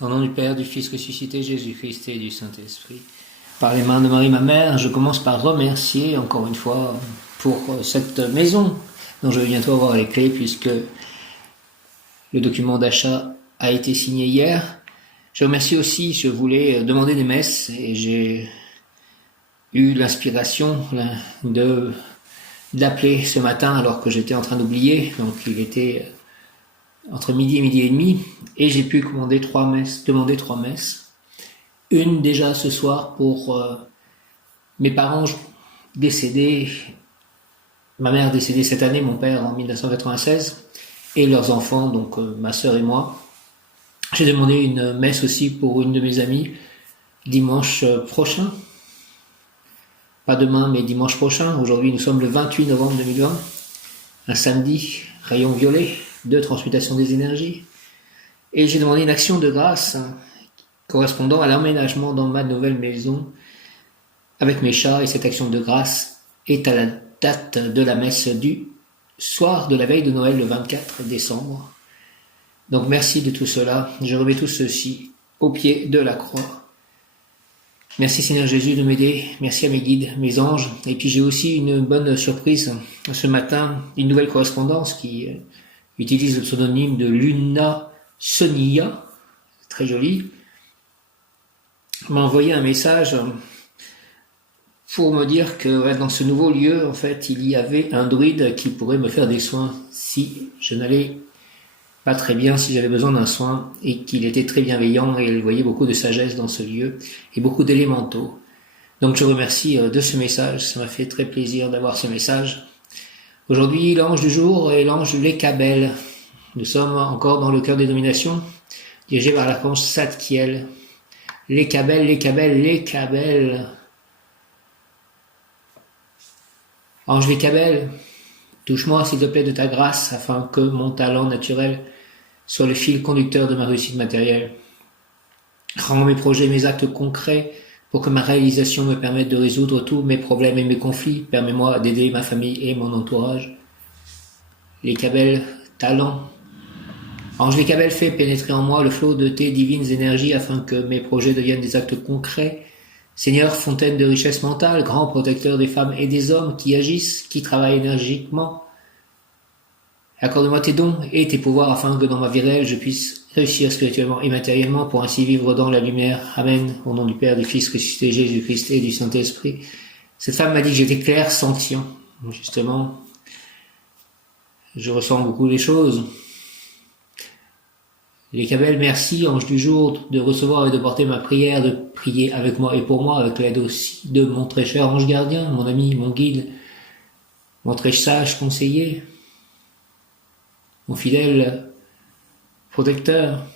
Au nom du Père, du Fils ressuscité, Jésus-Christ et du Saint-Esprit. Par les mains de Marie, ma mère, je commence par remercier encore une fois pour cette maison dont je vais bientôt avoir les clés puisque le document d'achat a été signé hier. Je remercie aussi, je voulais demander des messes et j'ai eu l'inspiration d'appeler ce matin alors que j'étais en train d'oublier. Donc il était entre midi et demi et j'ai pu demander trois messes. Une déjà ce soir pour mes parents décédés, ma mère décédée cette année, mon père en 1996, et leurs enfants, donc ma sœur et moi. J'ai demandé une messe aussi pour une de mes amies dimanche prochain. Pas demain, mais dimanche prochain. Aujourd'hui, nous sommes le 28 novembre 2020, un samedi, rayon violet, de transmutation des énergies. Et j'ai demandé une action de grâce correspondant à l'emménagement dans ma nouvelle maison avec mes chats, et cette action de grâce est à la date de la messe du soir de la veille de Noël, le 24 décembre. Donc merci de tout cela, je remets tout ceci au pied de la croix. Merci Seigneur Jésus de m'aider, merci à mes guides, mes anges, et puis j'ai aussi une bonne surprise ce matin, une nouvelle correspondance qui utilise le pseudonyme de Luna Sonia, très joli, m'a envoyé un message pour me dire que dans ce nouveau lieu, en fait, il y avait un druide qui pourrait me faire des soins si je n'allais pas très bien, si j'avais besoin d'un soin, et qu'il était très bienveillant et il voyait beaucoup de sagesse dans ce lieu et beaucoup d'élémentaux. Donc je remercie de ce message, ça m'a fait très plaisir d'avoir ce message. Aujourd'hui, l'ange du jour est l'ange Lekabel. Nous sommes encore dans le cœur des dominations, dirigé par l'archange Zadkiel. Lekabel, Lekabel, Lekabel. Ange Lekabel, touche-moi s'il te plaît de ta grâce afin que mon talent naturel soit le fil conducteur de ma réussite matérielle. Rends mes projets, mes actes concrets pour que ma réalisation me permette de résoudre tous mes problèmes et mes conflits. Permets-moi d'aider ma famille et mon entourage. Lekabel, talent. Ange Lekabel, fais pénétrer en moi le flot de tes divines énergies afin que mes projets deviennent des actes concrets. Seigneur, fontaine de richesse mentale, grand protecteur des femmes et des hommes qui agissent, qui travaillent énergiquement, accorde-moi tes dons et tes pouvoirs afin que dans ma vie réelle je puisse réussir spirituellement et matériellement pour ainsi vivre dans la lumière. Amen. Au nom du Père, du Fils ressuscité, Jésus-Christ et du Saint-Esprit. Cette femme m'a dit que j'étais clair sentient. Justement, je ressens beaucoup les choses. Lekabel, merci, ange du jour, de recevoir et de porter ma prière, de prier avec moi et pour moi, avec l'aide aussi de mon très cher ange gardien, mon ami, mon guide, mon très sage conseiller, mon fidèle protecteur.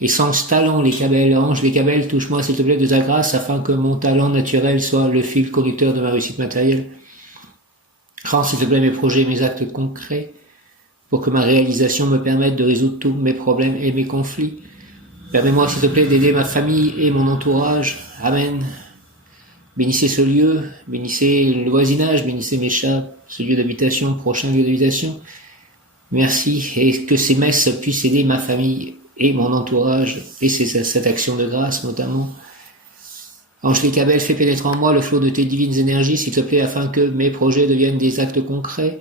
Et sans talent, Lekabel, ange Lekabel, touche-moi s'il te plaît de ta grâce afin que mon talent naturel soit le fil conducteur de ma réussite matérielle. Rends s'il te plaît mes projets, mes actes concrets, pour que ma réalisation me permette de résoudre tous mes problèmes et mes conflits. Permets-moi, s'il te plaît, d'aider ma famille et mon entourage. Amen. Bénissez ce lieu, bénissez le voisinage, bénissez mes chats, ce lieu d'habitation, prochain lieu d'habitation. Merci, et que ces messes puissent aider ma famille et mon entourage, et cette action de grâce notamment. Ange Lekabel, fais pénétrer en moi le flot de tes divines énergies, s'il te plaît, afin que mes projets deviennent des actes concrets.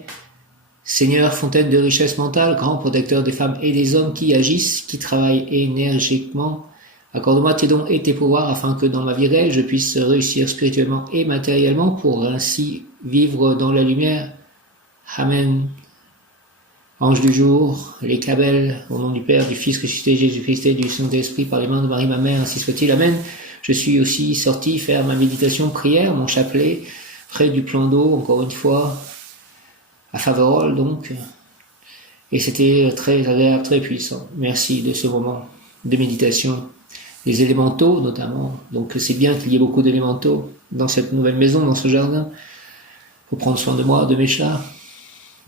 Seigneur, fontaine de richesse mentale, grand protecteur des femmes et des hommes qui agissent, qui travaillent énergiquement, accorde-moi tes dons et tes pouvoirs afin que dans ma vie réelle je puisse réussir spirituellement et matériellement pour ainsi vivre dans la lumière. Amen. Ange du jour, Lekabel, au nom du Père, du Fils ressuscité, Jésus-Christ et du Saint-Esprit, par les mains de Marie, ma mère, ainsi soit-il. Amen. Je suis aussi sorti faire ma méditation prière, mon chapelet, près du plan d'eau, encore une fois, à Faverolles donc, et c'était très agréable, très puissant. Merci de ce moment de méditation. Les élémentaux notamment, donc c'est bien qu'il y ait beaucoup d'élémentaux dans cette nouvelle maison, dans ce jardin, pour prendre soin de moi, de mes chats,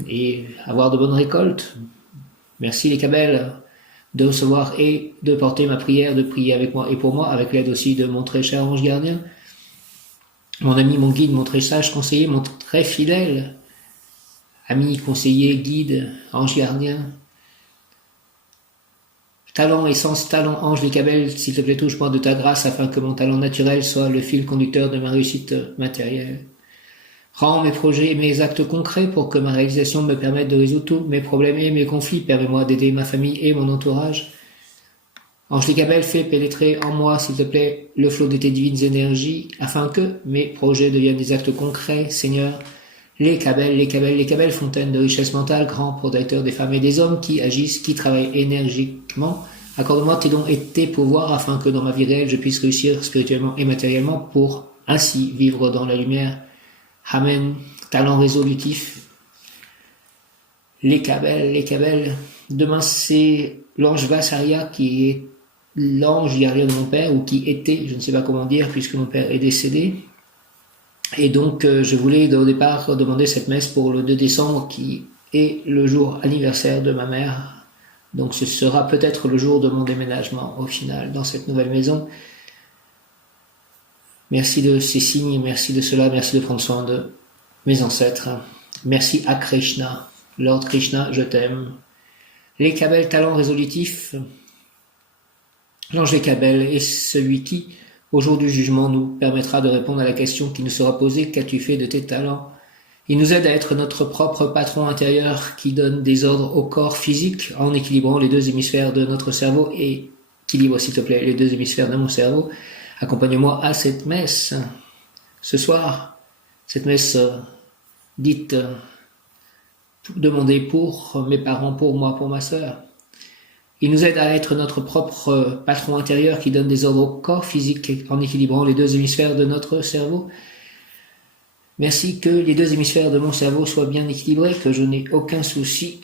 et avoir de bonnes récoltes. Merci Lekabel de recevoir et de porter ma prière, de prier avec moi et pour moi, avec l'aide aussi de mon très cher ange gardien, mon ami, mon guide, mon très sage conseiller, mon très fidèle ami, conseiller, guide, ange gardien. talent, essence, talent, ange, les cabelles, s'il te plaît, touche-moi de ta grâce afin que mon talent naturel soit le fil conducteur de ma réussite matérielle. Rends mes projets et mes actes concrets pour que ma réalisation me permette de résoudre tous mes problèmes et mes conflits. Permets-moi d'aider ma famille et mon entourage. Ange les cabelles, fais pénétrer en moi, s'il te plaît, le flot de tes divines énergies afin que mes projets deviennent des actes concrets, Seigneur. Les cabelles, fontaines de richesse mentale, grands protecteurs des femmes et des hommes qui agissent, qui travaillent énergiquement. Accorde-moi tes dons et tes pouvoirs afin que dans ma vie réelle je puisse réussir spirituellement et matériellement pour ainsi vivre dans la lumière. Amen. Talent résolutif. Les cabelles. Demain c'est l'ange Vassaria qui est l'ange guerrier de mon père, ou qui était, je ne sais pas comment dire, puisque mon père est décédé. Et donc, je voulais au départ demander cette messe pour le 2 décembre, qui est le jour anniversaire de ma mère. Donc, ce sera peut-être le jour de mon déménagement, au final, dans cette nouvelle maison. Merci de ces signes, merci de cela, merci de prendre soin de mes ancêtres. Merci à Krishna. Lord Krishna, je t'aime. Les cabelles, talents résolutifs. L'ange des cabelles est celui qui, au jour du jugement, nous permettra de répondre à la question qui nous sera posée: qu'as-tu fait de tes talents? Il nous aide à être notre propre patron intérieur qui donne des ordres au corps physique en équilibrant les deux hémisphères de notre cerveau, et équilibre s'il te plaît les deux hémisphères de mon cerveau. Accompagne-moi à cette messe ce soir, cette messe dite demandée pour mes parents, pour moi, pour ma sœur. Il nous aide à être notre propre patron intérieur qui donne des ordres au corps physique en équilibrant les deux hémisphères de notre cerveau. Merci que les deux hémisphères de mon cerveau soient bien équilibrés, que je n'ai aucun souci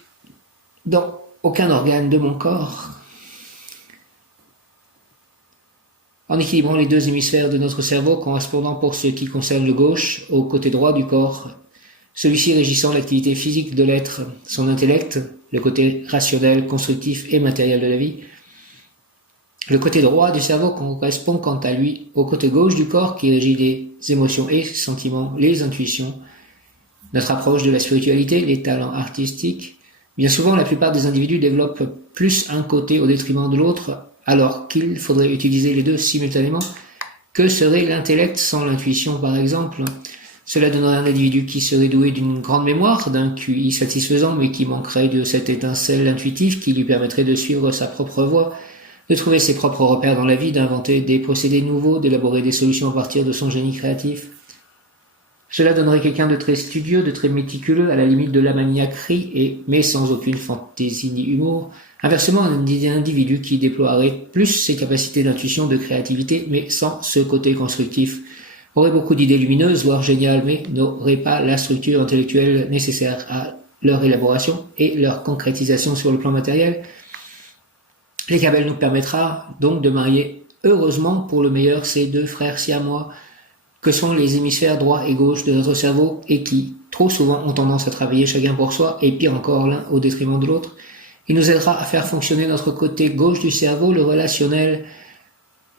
dans aucun organe de mon corps. En équilibrant les deux hémisphères de notre cerveau correspondant pour ce qui concerne le gauche au côté droit du corps, celui-ci régissant l'activité physique de l'être, son intellect, le côté rationnel, constructif et matériel de la vie. Le côté droit du cerveau correspond quant à lui au côté gauche du corps qui régit les émotions et sentiments, les intuitions, notre approche de la spiritualité, les talents artistiques. Bien souvent, la plupart des individus développent plus un côté au détriment de l'autre, alors qu'il faudrait utiliser les deux simultanément. Que serait l'intellect sans l'intuition, par exemple ? Cela donnerait un individu qui serait doué d'une grande mémoire, d'un QI satisfaisant, mais qui manquerait de cette étincelle intuitive qui lui permettrait de suivre sa propre voie, de trouver ses propres repères dans la vie, d'inventer des procédés nouveaux, d'élaborer des solutions à partir de son génie créatif. Cela donnerait quelqu'un de très studieux, de très méticuleux, à la limite de la maniaquerie, mais sans aucune fantaisie ni humour. Inversement, un individu qui déploierait plus ses capacités d'intuition, de créativité, mais sans ce côté constructif, aurait beaucoup d'idées lumineuses, voire géniales, mais n'aurait pas la structure intellectuelle nécessaire à leur élaboration et leur concrétisation sur le plan matériel. Les cabelles nous permettra donc de marier heureusement pour le meilleur ces deux frères siamois que sont les hémisphères droit et gauche de notre cerveau et qui, trop souvent, ont tendance à travailler chacun pour soi et pire encore l'un au détriment de l'autre. Il nous aidera à faire fonctionner notre côté gauche du cerveau, le relationnel,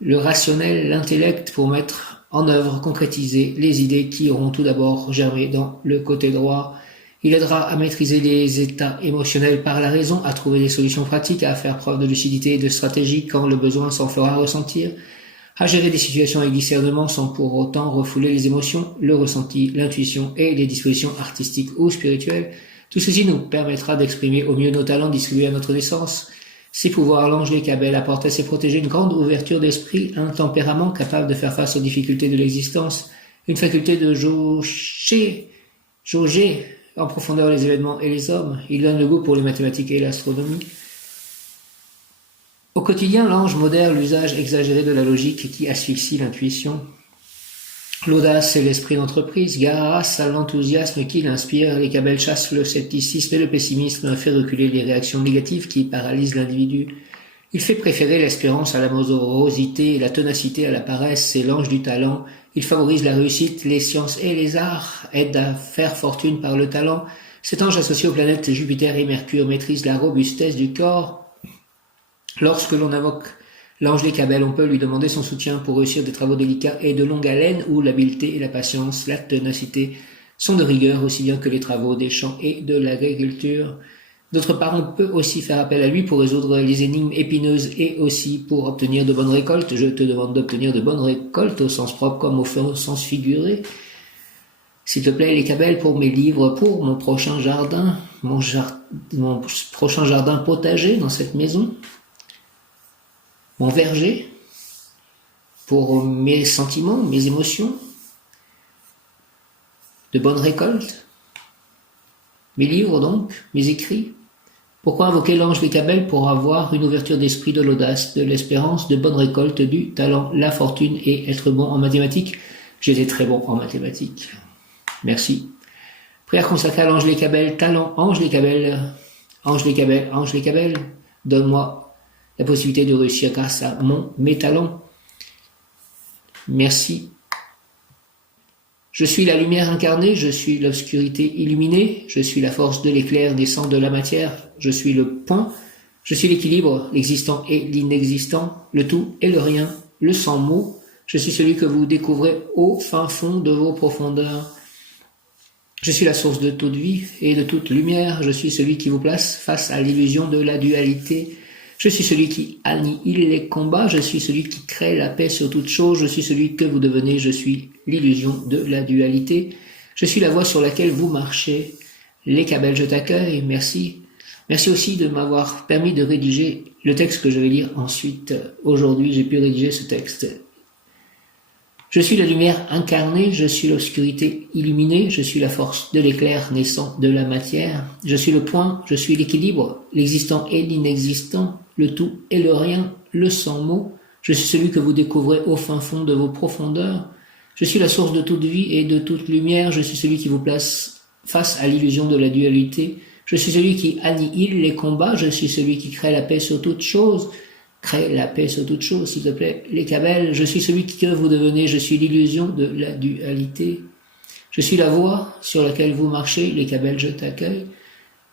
le rationnel, l'intellect pour mettre en œuvre, concrétiser les idées qui auront tout d'abord germé dans le côté droit. Il aidera à maîtriser les états émotionnels par la raison, à trouver des solutions pratiques, à faire preuve de lucidité et de stratégie quand le besoin s'en fera ressentir, à gérer des situations avec discernement sans pour autant refouler les émotions, le ressenti, l'intuition et les dispositions artistiques ou spirituelles. Tout ceci nous permettra d'exprimer au mieux nos talents distribués à notre naissance. Ces pouvoirs, l'ange les cabelles apportent à ses protégés une grande ouverture d'esprit, un tempérament capable de faire face aux difficultés de l'existence, une faculté de jauger en profondeur les événements et les hommes. Il donne le goût pour les mathématiques et l'astronomie. Au quotidien, l'ange modère l'usage exagéré de la logique qui asphyxie l'intuition. L'audace et l'esprit d'entreprise, grâce à l'enthousiasme qu'il inspire, les cabelles chassent le scepticisme et le pessimisme, fait reculer les réactions négatives qui paralysent l'individu. Il fait préférer l'espérance à la morosité et la ténacité à la paresse, c'est l'ange du talent. Il favorise la réussite, les sciences et les arts, aide à faire fortune par le talent. Cet ange associé aux planètes Jupiter et Mercure maîtrise la robustesse du corps. Lorsque l'on invoque l'ange des cabelles, on peut lui demander son soutien pour réussir des travaux délicats et de longue haleine où l'habileté et la patience, la ténacité sont de rigueur aussi bien que les travaux des champs et de l'agriculture. D'autre part, on peut aussi faire appel à lui pour résoudre les énigmes épineuses et aussi pour obtenir de bonnes récoltes. Je te demande d'obtenir de bonnes récoltes au sens propre comme au sens figuré. S'il te plaît, les Kabel, pour mes livres, pour mon prochain jardin, mon prochain jardin potager dans cette maison, mon verger, pour mes sentiments, mes émotions, de bonnes récoltes, mes livres donc, mes écrits. Pourquoi invoquer l'ange des Kabel? Pour avoir une ouverture d'esprit, de l'audace, de l'espérance, de bonnes récoltes, du talent, la fortune et être bon en mathématiques. J'étais très bon en mathématiques. Merci. Prière consacrée à l'ange des Kabel, talent, ange des Kabel, ange des Kabel, ange des Kabel. Donne-moi la possibilité de réussir grâce à mes talents. Merci. Je suis la lumière incarnée, je suis l'obscurité illuminée, je suis la force de l'éclair naissant de la matière, je suis le point, je suis l'équilibre, l'existant et l'inexistant, le tout et le rien, le sans mot, je suis celui que vous découvrez au fin fond de vos profondeurs. Je suis la source de toute vie et de toute lumière, je suis celui qui vous place face à l'illusion de la dualité. Je suis celui qui annihile les combats, je suis celui qui crée la paix sur toute chose, je suis celui que vous devenez, je suis l'illusion de la dualité. Je suis la voie sur laquelle vous marchez. Les Kabel, je t'accueille, merci. Merci aussi de m'avoir permis de rédiger le texte que je vais lire ensuite. Aujourd'hui, j'ai pu rédiger ce texte. Je suis la lumière incarnée, je suis l'obscurité illuminée, je suis la force de l'éclair naissant de la matière. Je suis le point, je suis l'équilibre, l'existant et l'inexistant, le tout et le rien, le sans mot. Je suis celui que vous découvrez au fin fond de vos profondeurs. Je suis la source de toute vie et de toute lumière, je suis celui qui vous place face à l'illusion de la dualité. Je suis celui qui annihile les combats, je suis celui qui crée la paix sur toute chose. Crée la paix sur toute chose, s'il te plaît. Les Kabel, je suis celui que vous devenez, je suis l'illusion de la dualité. Je suis la voie sur laquelle vous marchez, les Kabel, je t'accueille.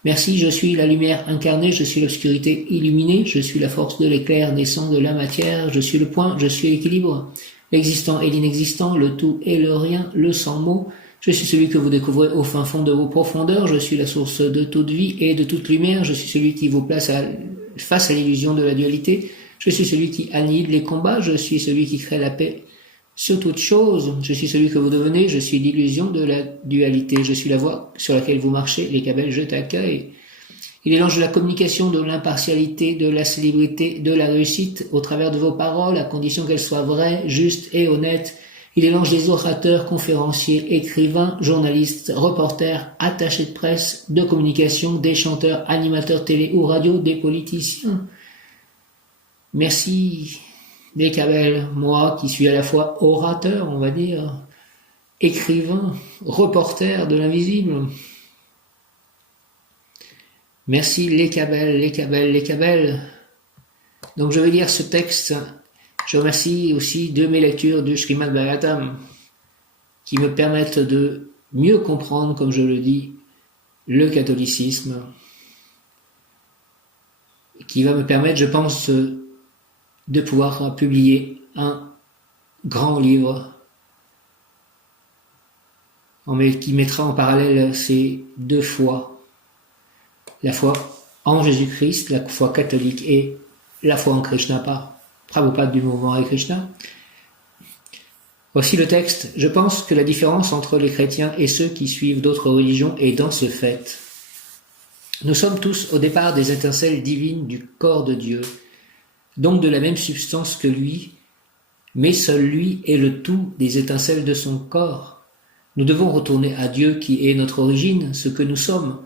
Merci, je suis la lumière incarnée, je suis l'obscurité illuminée, je suis la force de l'éclair naissant de la matière, je suis le point, je suis l'équilibre, l'existant et l'inexistant, le tout et le rien, le sans mot. Je suis celui que vous découvrez au fin fond de vos profondeurs, je suis la source de toute vie et de toute lumière, je suis celui qui vous place face à l'illusion de la dualité. Je suis celui qui annihile les combats, je suis celui qui crée la paix sur toute chose, je suis celui que vous devenez, je suis l'illusion de la dualité, je suis la voie sur laquelle vous marchez, les Kabel, je t'accueille. Il est l'ange de la communication, de l'impartialité, de la célébrité, de la réussite au travers de vos paroles, à condition qu'elles soient vraies, justes et honnêtes. Il est l'ange des orateurs, conférenciers, écrivains, journalistes, reporters, attachés de presse, de communication, des chanteurs, animateurs télé ou radio, des politiciens. Merci, les Kabel, moi qui suis à la fois orateur, on va dire, écrivain, reporter de l'invisible. Merci, les Kabel, les Kabel, les Kabel. Donc je vais lire ce texte. Je remercie aussi de mes lectures du Srimad Bhagavatam qui me permettent de mieux comprendre, comme je le dis, le catholicisme, qui va me permettre, je pense, de pouvoir publier un grand livre qui mettra en parallèle ces deux foi, la foi en Jésus-Christ, la foi catholique et la foi en Krishna par Prabhupada du mouvement Hare Krishna. Voici le texte. Je pense que la différence entre les chrétiens et ceux qui suivent d'autres religions est dans ce fait. Nous sommes tous au départ des étincelles divines du corps de Dieu, donc de la même substance que lui, mais seul lui est le tout des étincelles de son corps. Nous devons retourner à Dieu qui est notre origine, ce que nous sommes.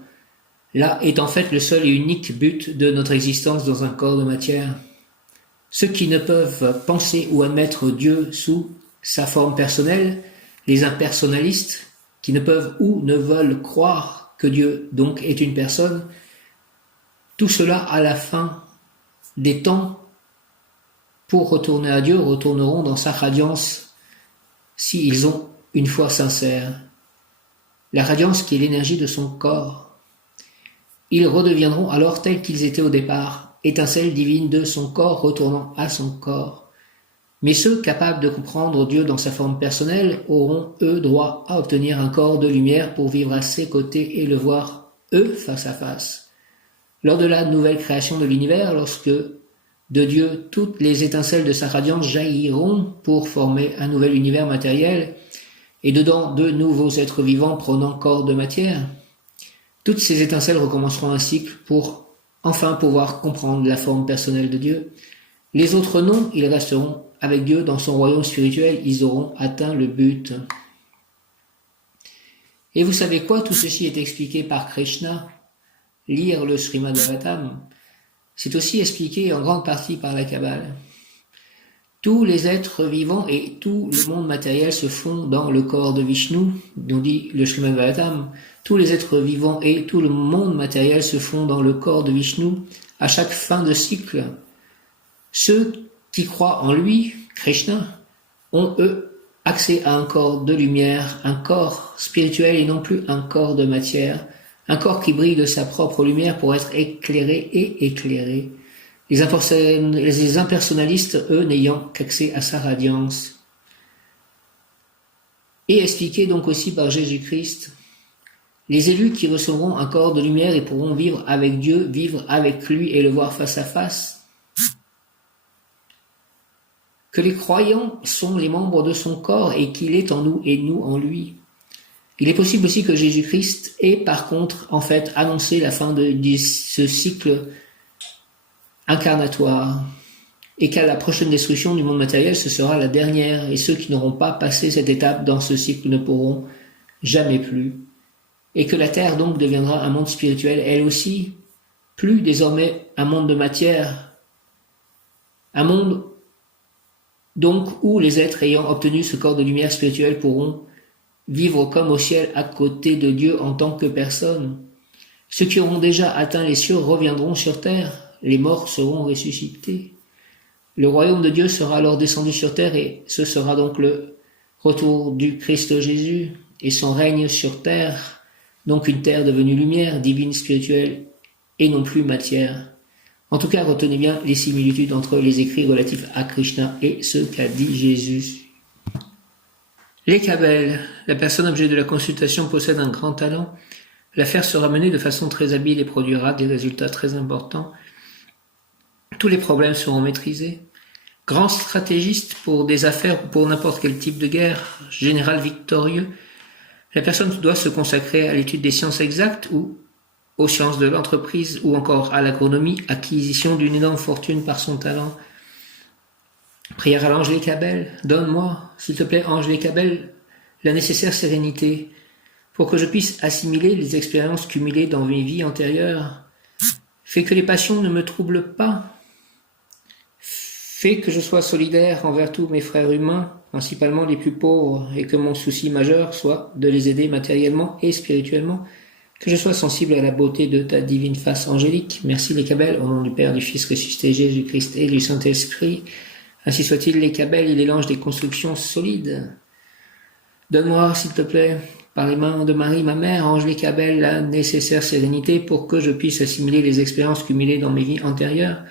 Là est en fait le seul et unique but de notre existence dans un corps de matière. Ceux qui ne peuvent penser ou admettre Dieu sous sa forme personnelle, les impersonnalistes, qui ne peuvent ou ne veulent croire que Dieu donc est une personne, tout cela à la fin des temps, pour retourner à Dieu, retourneront dans sa radiance s'ils ont une foi sincère. La radiance qui est l'énergie de son corps. Ils redeviendront alors tels qu'ils étaient au départ, étincelle divine de son corps retournant à son corps. Mais ceux capables de comprendre Dieu dans sa forme personnelle auront, eux, droit à obtenir un corps de lumière pour vivre à ses côtés et le voir, eux, face à face. Lors de la nouvelle création de l'univers, lorsque de Dieu toutes les étincelles de sa radiance jailliront pour former un nouvel univers matériel, et dedans de nouveaux êtres vivants prenant corps de matière, toutes ces étincelles recommenceront un cycle pour enfin pouvoir comprendre la forme personnelle de Dieu. Les autres non, ils resteront avec Dieu dans son royaume spirituel, ils auront atteint le but. Et vous savez quoi, tout ceci est expliqué par Krishna. Lire le Srimad Bhagavatam, c'est aussi expliqué en grande partie par la Kabbale. Tous les êtres vivants et tout le monde matériel se font dans le corps de Vishnu, nous dit le Srimad Bhagavatam. Tous les êtres vivants et tout le monde matériel se font dans le corps de Vishnu à chaque fin de cycle. Ceux qui croient en lui, Krishna, ont eux accès à un corps de lumière, un corps spirituel et non plus un corps de matière, un corps qui brille de sa propre lumière pour être éclairé et éclairé. Les impersonnalistes, eux, n'ayant qu'accès à sa radiance. Et expliqué donc aussi par Jésus-Christ, les élus qui recevront un corps de lumière et pourront vivre avec Dieu, vivre avec lui et le voir face à face, que les croyants sont les membres de son corps et qu'il est en nous et nous en lui. Il est possible aussi que Jésus-Christ ait par contre en fait annoncé la fin de ce cycle incarnatoire et qu'à la prochaine destruction du monde matériel ce sera la dernière et ceux qui n'auront pas passé cette étape dans ce cycle ne pourront jamais plus et que la terre donc deviendra un monde spirituel elle aussi, plus désormais un monde de matière, un monde donc où les êtres ayant obtenu ce corps de lumière spirituelle pourront vivre comme au ciel à côté de Dieu en tant que personne. Ceux qui auront déjà atteint les cieux reviendront sur terre, les morts seront ressuscités. Le royaume de Dieu sera alors descendu sur terre et ce sera donc le retour du Christ Jésus et son règne sur terre, donc une terre devenue lumière, divine, spirituelle et non plus matière. En tout cas, retenez bien les similitudes entre les écrits relatifs à Krishna et ce qu'a dit Jésus. Les Kabbales. La personne objet de la consultation possède un grand talent. L'affaire sera menée de façon très habile et produira des résultats très importants. Tous les problèmes seront maîtrisés. Grand stratégiste pour des affaires ou pour n'importe quel type de guerre, général victorieux, la personne doit se consacrer à l'étude des sciences exactes ou aux sciences de l'entreprise ou encore à l'agronomie, acquisition d'une énorme fortune par son talent. Prière à l'ange les Kabbales, donne-moi, s'il te plaît, ange les Kabbales, la nécessaire sérénité pour que je puisse assimiler les expériences cumulées dans mes vies antérieures. Fais que les passions ne me troublent pas. Fais que je sois solidaire envers tous mes frères humains, principalement les plus pauvres, et que mon souci majeur soit de les aider matériellement et spirituellement, que je sois sensible à la beauté de ta divine face angélique. Merci les Kabbales, au nom du Père, du Fils ressuscité, Jésus-Christ et du Saint-Esprit. Ainsi soit-il, les Kabbales, il est l'ange des constructions solides. Donne-moi, s'il te plaît, par les mains de Marie, ma mère, ange les Kabbales, la nécessaire sérénité pour que je puisse assimiler les expériences cumulées dans mes vies antérieures.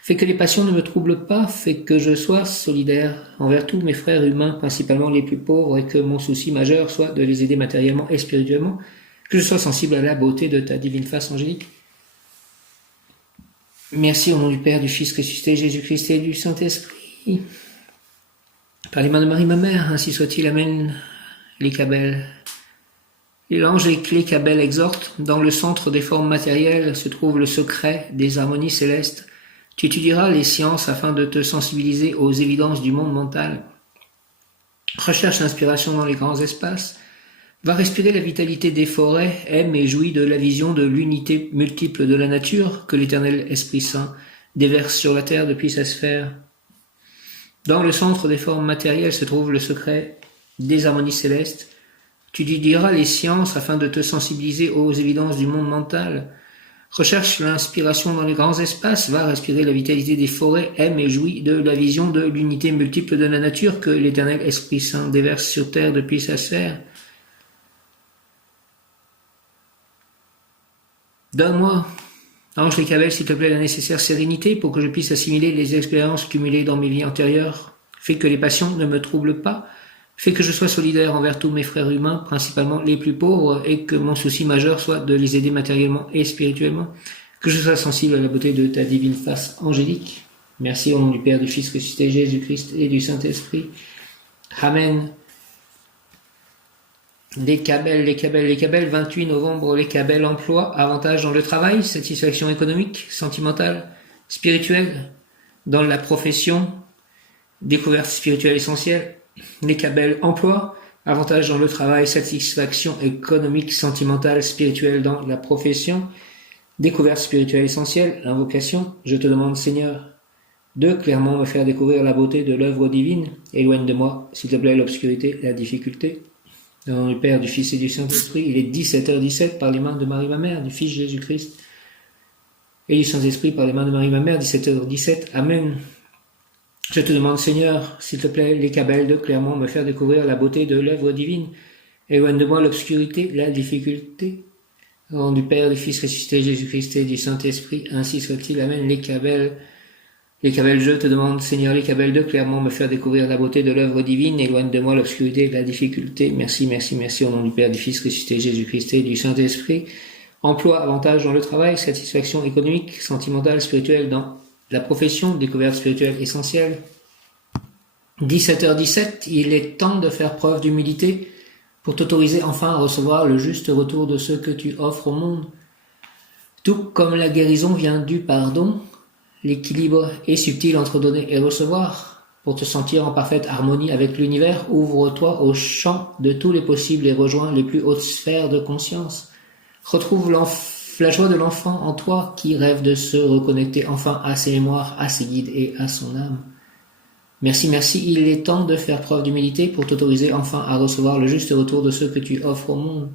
Fais que les passions ne me troublent pas, fais que je sois solidaire envers tous mes frères humains, principalement les plus pauvres, et que mon souci majeur soit de les aider matériellement et spirituellement, que je sois sensible à la beauté de ta divine face angélique. Merci au nom du Père, du Fils ressuscité, Jésus-Christ et du Saint-Esprit. Par les mains de Marie, ma mère, ainsi soit-il, amen, les Kabbales. Et l'ange et les Kabbales exhortent, dans le centre des formes matérielles se trouve le secret des harmonies célestes. Tu étudieras les sciences afin de te sensibiliser aux évidences du monde mental. Recherche l'inspiration dans les grands espaces. Va respirer la vitalité des forêts, aime et jouit de la vision de l'unité multiple de la nature que l'Éternel Esprit Saint déverse sur la terre depuis sa sphère. Dans le centre des formes matérielles se trouve le secret des harmonies célestes. Tu étudieras les sciences afin de te sensibiliser aux évidences du monde mental. Recherche l'inspiration dans les grands espaces, va respirer la vitalité des forêts, aime et jouit de la vision de l'unité multiple de la nature que l'Éternel Esprit Saint déverse sur terre depuis sa sphère. Donne-moi, ange les Kabbales, s'il te plaît, la nécessaire sérénité pour que je puisse assimiler les expériences cumulées dans mes vies antérieures. Fais que les passions ne me troublent pas. Fais que je sois solidaire envers tous mes frères humains, principalement les plus pauvres, et que mon souci majeur soit de les aider matériellement et spirituellement. que je sois sensible à la beauté de ta divine face angélique. Merci au nom du Père, du Fils ressuscité, Jésus-Christ et du Saint-Esprit. Amen. Les Cabelles, 28 novembre, les Cabelles, emploi, avantages dans le travail, satisfaction économique, sentimentale, spirituelle, dans la profession, découverte spirituelle essentielle. Les Cabelles, emploi, avantages dans le travail, satisfaction économique, sentimentale, spirituelle, dans la profession, découverte spirituelle essentielle, invocation. Je te demande, Seigneur, de clairement me faire découvrir la beauté de l'œuvre divine. Éloigne de moi, s'il te plaît, l'obscurité, la difficulté. Au nom du Père, du Fils et du Saint-Esprit, il est 17h17 par les mains de Marie ma mère, du Fils Jésus-Christ et du Saint-Esprit par les mains de Marie ma mère, 17h17. Amen. Je te demande, Seigneur, s'il te plaît, les Cabelles, de clairement me faire découvrir la beauté de l'œuvre divine. Éloigne de moi l'obscurité, la difficulté. Au nom du Père, du Fils ressuscité, Jésus-Christ et du Saint-Esprit, ainsi soit-il. Amen. Les Cabelles, je te demande, Seigneur, les Cabelles, de clairement me faire découvrir la beauté de l'œuvre divine. Éloigne de moi l'obscurité, la difficulté. Merci, merci, merci. Au nom du Père, du Fils ressuscité, Jésus-Christ et du Saint-Esprit. Emploi, avantage dans le travail, satisfaction économique, sentimentale, spirituelle dans la profession, découverte spirituelle essentielle. 17h17, il est temps de faire preuve d'humilité pour t'autoriser enfin à recevoir le juste retour de ce que tu offres au monde. Tout comme la guérison vient du pardon, l'équilibre est subtil entre donner et recevoir. Pour te sentir en parfaite harmonie avec l'univers, ouvre-toi au champ de tous les possibles et rejoins les plus hautes sphères de conscience. Retrouve la joie de l'enfant en toi qui rêve de se reconnecter enfin à ses mémoires, à ses guides et à son âme. Merci, merci, il est temps de faire preuve d'humilité pour t'autoriser enfin à recevoir le juste retour de ce que tu offres au monde.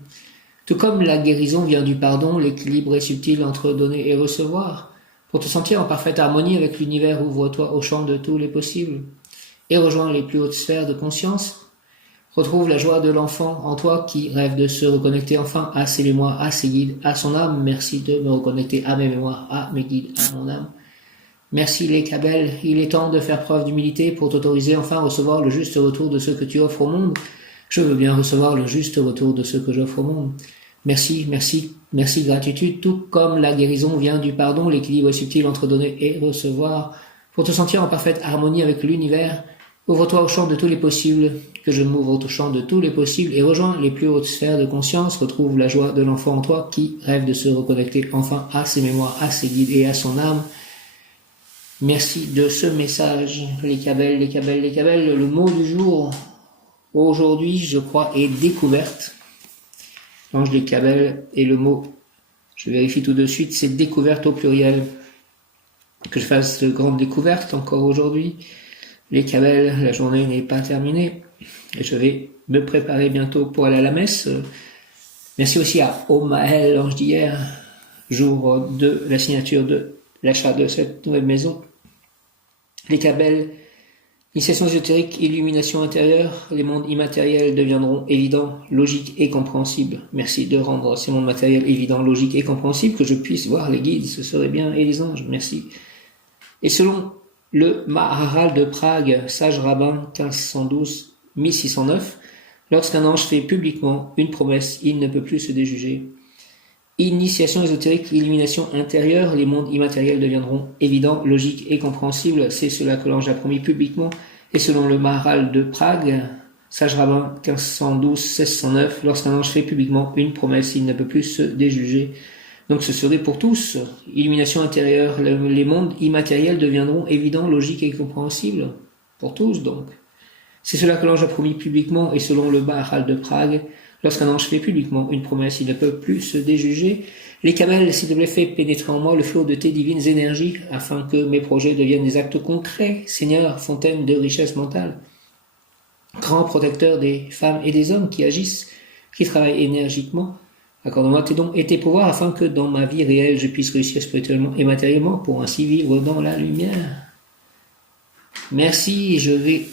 Tout comme la guérison vient du pardon, l'équilibre est subtil entre donner et recevoir. Pour te sentir en parfaite harmonie avec l'univers, ouvre-toi au champ de tous les possibles et rejoins les plus hautes sphères de conscience. Retrouve la joie de l'enfant en toi qui rêve de se reconnecter enfin à ses mémoires, à ses guides, à son âme. Merci de me reconnecter à mes mémoires, à mes guides, à mon âme. Merci les Cabelles, il est temps de faire preuve d'humilité pour t'autoriser enfin à recevoir le juste retour de ce que tu offres au monde. Je veux bien recevoir le juste retour de ce que j'offre au monde. Merci, merci, merci, gratitude, tout comme la guérison vient du pardon, l'équilibre est subtil entre donner et recevoir. Pour te sentir en parfaite harmonie avec l'univers, ouvre-toi au champ de tous les possibles, que je m'ouvre au champ de tous les possibles et rejoins les plus hautes sphères de conscience, retrouve la joie de l'enfant en toi qui rêve de se reconnecter enfin à ses mémoires, à ses guides et à son âme. Merci de ce message, les Cabelles. Le mot du jour, aujourd'hui, je crois, est découverte. L'ange des Cabelles et le mot, je vérifie tout de suite, c'est découverte au pluriel. Que je fasse de grandes découvertes encore aujourd'hui. Les Cabelles, la journée n'est pas terminée. Et je vais me préparer bientôt pour aller à la messe. Merci aussi à Omaël, l'ange d'hier, jour de la signature de l'achat de cette nouvelle maison. Les Cabelles, initiation ésotérique, illumination intérieure, les mondes immatériels deviendront évidents, logiques et compréhensibles. Merci de rendre ces mondes matériels évidents, logiques et compréhensibles, que je puisse voir les guides, ce serait bien, et les anges. Merci. Et selon le Maharal de Prague, sage rabbin 1512-1609, lorsqu'un ange fait publiquement une promesse, il ne peut plus se déjuger. Initiation ésotérique, illumination intérieure, les mondes immatériels deviendront évidents, logiques et compréhensibles. C'est cela que l'ange a promis publiquement. Et selon le Maharal de Prague, sage rabbin 1512-1609, lorsqu'un ange fait publiquement une promesse, il ne peut plus se déjuger. Donc ce serait pour tous. Illumination intérieure, les mondes immatériels deviendront évidents, logiques et compréhensibles. Pour tous donc. C'est cela que l'ange a promis publiquement et selon le Maharal de Prague, lorsqu'un ange fait publiquement une promesse, il ne peut plus se déjuger. Les Cabelles, s'il te plaît, fais pénétrer en moi le flot de tes divines énergies, afin que mes projets deviennent des actes concrets. Seigneur, fontaine de richesse mentale, grand protecteur des femmes et des hommes qui agissent, qui travaillent énergiquement, accorde-moi tes dons et tes pouvoirs, afin que dans ma vie réelle, je puisse réussir spirituellement et matériellement, pour ainsi vivre dans la lumière. Merci, je vais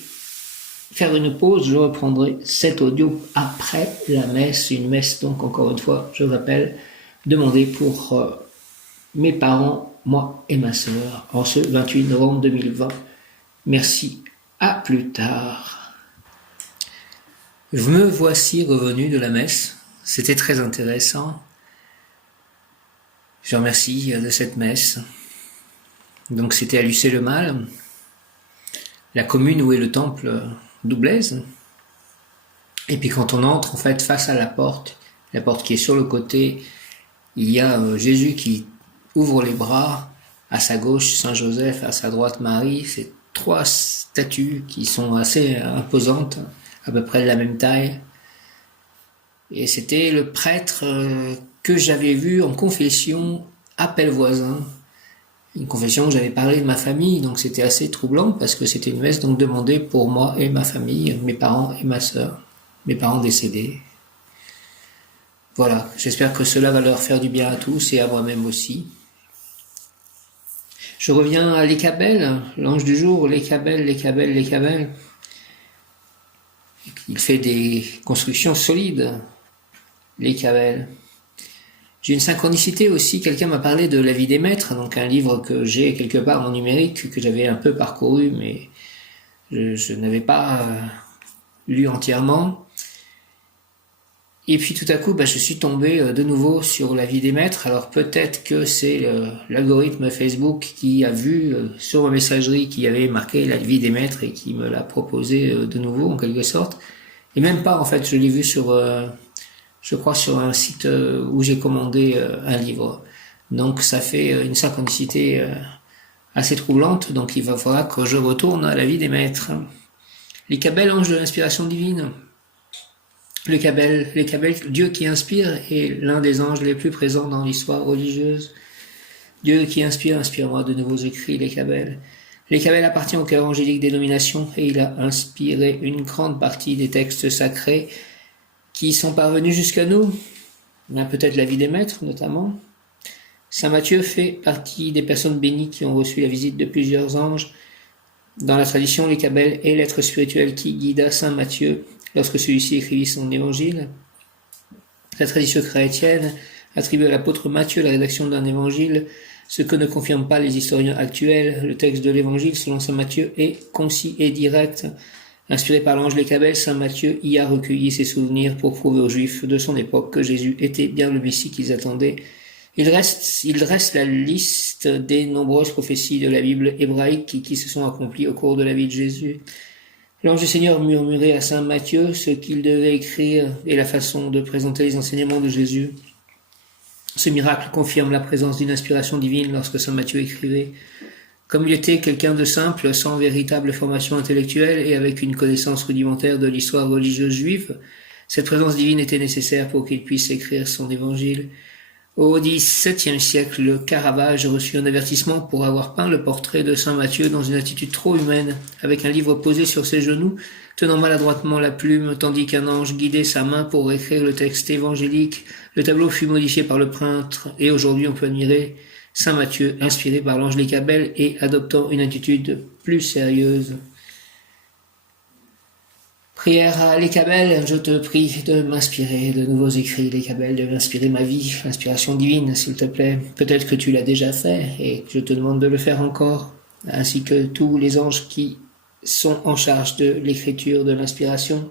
faire une pause, je reprendrai cet audio après la messe, une messe donc encore une fois, je rappelle, demandée pour mes parents, moi et ma sœur, en ce 28 novembre 2020. Merci, à plus tard. Me voici revenu de la messe, c'était très intéressant. Je remercie de cette messe. Donc c'était à Lucé-le-Mal, la commune où est le temple d'Oublaise. Et puis quand on entre, en fait, face à la porte qui est sur le côté, il y a Jésus qui ouvre les bras, à sa gauche Saint-Joseph, à sa droite Marie. C'est 3 statues qui sont assez imposantes, à peu près de la même taille. Et c'était le prêtre que j'avais vu en confession à Pellevoisin. Une confession où j'avais parlé de ma famille, donc c'était assez troublant parce que c'était une messe donc demandée pour moi et ma famille, mes parents et ma sœur, mes parents décédés. Voilà, j'espère que cela va leur faire du bien à tous et à moi-même aussi. Je reviens à l'Écabel, l'ange du jour, l'Écabel. Il fait des constructions solides, l'Écabel. J'ai une synchronicité aussi, quelqu'un m'a parlé de La vie des maîtres, donc un livre que j'ai quelque part en numérique, que j'avais un peu parcouru, mais je n'avais pas lu entièrement. Et puis tout à coup, je suis tombé de nouveau sur La vie des maîtres. Alors peut-être que c'est l'algorithme Facebook qui a vu sur ma messagerie qu'il y avait marqué La vie des maîtres et qui me l'a proposé de nouveau en quelque sorte. Et même pas en fait, je l'ai vu sur... je crois sur un site où j'ai commandé un livre. Donc ça fait une synchronicité assez troublante, donc il va falloir que je retourne à La vie des maîtres. L'Écabel, ange de l'inspiration divine. L'Écabel, Dieu qui inspire, est l'un des anges les plus présents dans l'histoire religieuse. Dieu qui inspire, inspire-moi de nouveaux écrits, l'Écabel. L'Écabel appartient au cœur angélique des nominations et il a inspiré une grande partie des textes sacrés qui sont parvenus jusqu'à nous, peut-être La vie des maîtres notamment. Saint Matthieu fait partie des personnes bénies qui ont reçu la visite de plusieurs anges. Dans la tradition, l'Écabel est l'être spirituel qui guida Saint Matthieu lorsque celui-ci écrivit son évangile. La tradition chrétienne attribue à l'apôtre Matthieu la rédaction d'un évangile, ce que ne confirment pas les historiens actuels. Le texte de l'évangile, selon Saint Matthieu, est concis et direct. Inspiré par l'ange l'Écabel, Saint Matthieu y a recueilli ses souvenirs pour prouver aux Juifs de son époque que Jésus était bien le Messie qu'ils attendaient. Il dresse la liste des nombreuses prophéties de la Bible hébraïque qui se sont accomplies au cours de la vie de Jésus. L'ange du Seigneur murmurait à Saint Matthieu ce qu'il devait écrire et la façon de présenter les enseignements de Jésus. Ce miracle confirme la présence d'une inspiration divine lorsque Saint Matthieu écrivait. Comme il était quelqu'un de simple, sans véritable formation intellectuelle et avec une connaissance rudimentaire de l'histoire religieuse juive, cette présence divine était nécessaire pour qu'il puisse écrire son évangile. Au XVIIe siècle, Caravage reçut un avertissement pour avoir peint le portrait de Saint Matthieu dans une attitude trop humaine, avec un livre posé sur ses genoux, tenant maladroitement la plume, tandis qu'un ange guidait sa main pour écrire le texte évangélique. Le tableau fut modifié par le peintre, et aujourd'hui on peut admirer Saint Matthieu, inspiré par l'ange l'Écabel et adoptant une attitude plus sérieuse. Prière à l'Écabel, je te prie de m'inspirer de nouveaux écrits, l'Écabel, de m'inspirer ma vie, l'inspiration divine, s'il te plaît. Peut-être que tu l'as déjà fait et je te demande de le faire encore, ainsi que tous les anges qui sont en charge de l'écriture de l'inspiration.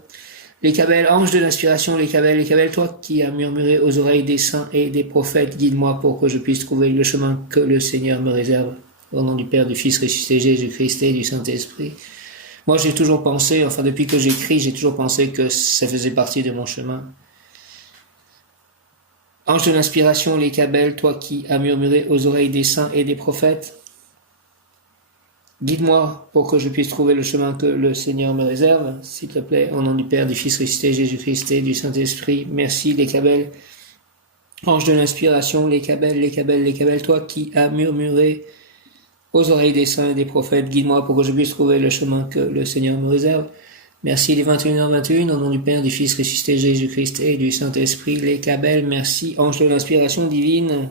L'Écabel, ange de l'inspiration, l'Écabel, toi qui as murmuré aux oreilles des saints et des prophètes, guide-moi pour que je puisse trouver le chemin que le Seigneur me réserve. Au nom du Père, du Fils ressuscité Jésus-Christ et du Saint-Esprit. Moi, j'ai toujours pensé, depuis que j'écris, j'ai toujours pensé que ça faisait partie de mon chemin. Ange de l'inspiration, l'Écabel, toi qui as murmuré aux oreilles des saints et des prophètes, guide-moi pour que je puisse trouver le chemin que le Seigneur me réserve, s'il te plaît, au nom du Père, du Fils ressuscité Jésus-Christ et du Saint-Esprit. Merci, l'Écabel. Ange de l'inspiration, l'Écabel, toi qui as murmuré aux oreilles des saints et des prophètes, guide-moi pour que je puisse trouver le chemin que le Seigneur me réserve. Merci, les 21h21, au nom du Père, du Fils ressuscité Jésus-Christ et du Saint-Esprit. L'Écabel, merci, ange de l'inspiration divine.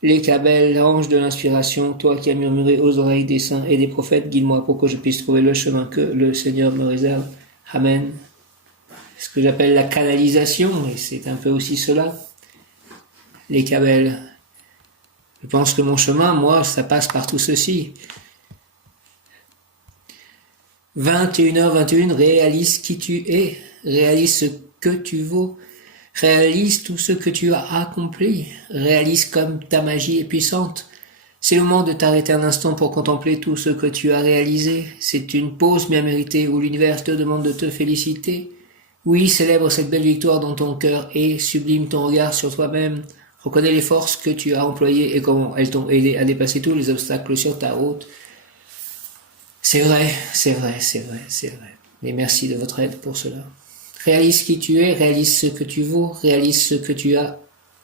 L'Écabel, ange de l'inspiration, toi qui as murmuré aux oreilles des saints et des prophètes, guide-moi pour que je puisse trouver le chemin que le Seigneur me réserve. Amen. Ce que j'appelle la canalisation, et c'est un peu aussi cela. L'Écabel. Je pense que mon chemin, moi, ça passe par tout ceci. 21h21, réalise qui tu es, réalise ce que tu vaux. Réalise tout ce que tu as accompli. Réalise comme ta magie est puissante. C'est le moment de t'arrêter un instant pour contempler tout ce que tu as réalisé. C'est une pause bien méritée où l'univers te demande de te féliciter. Oui, célèbre cette belle victoire dans ton cœur et sublime ton regard sur toi-même. Reconnais les forces que tu as employées et comment elles t'ont aidé à dépasser tous les obstacles sur ta route. C'est vrai, c'est vrai, c'est vrai, c'est vrai. Et merci de votre aide pour cela. Réalise qui tu es, réalise ce que tu vaux, réalise ce que tu as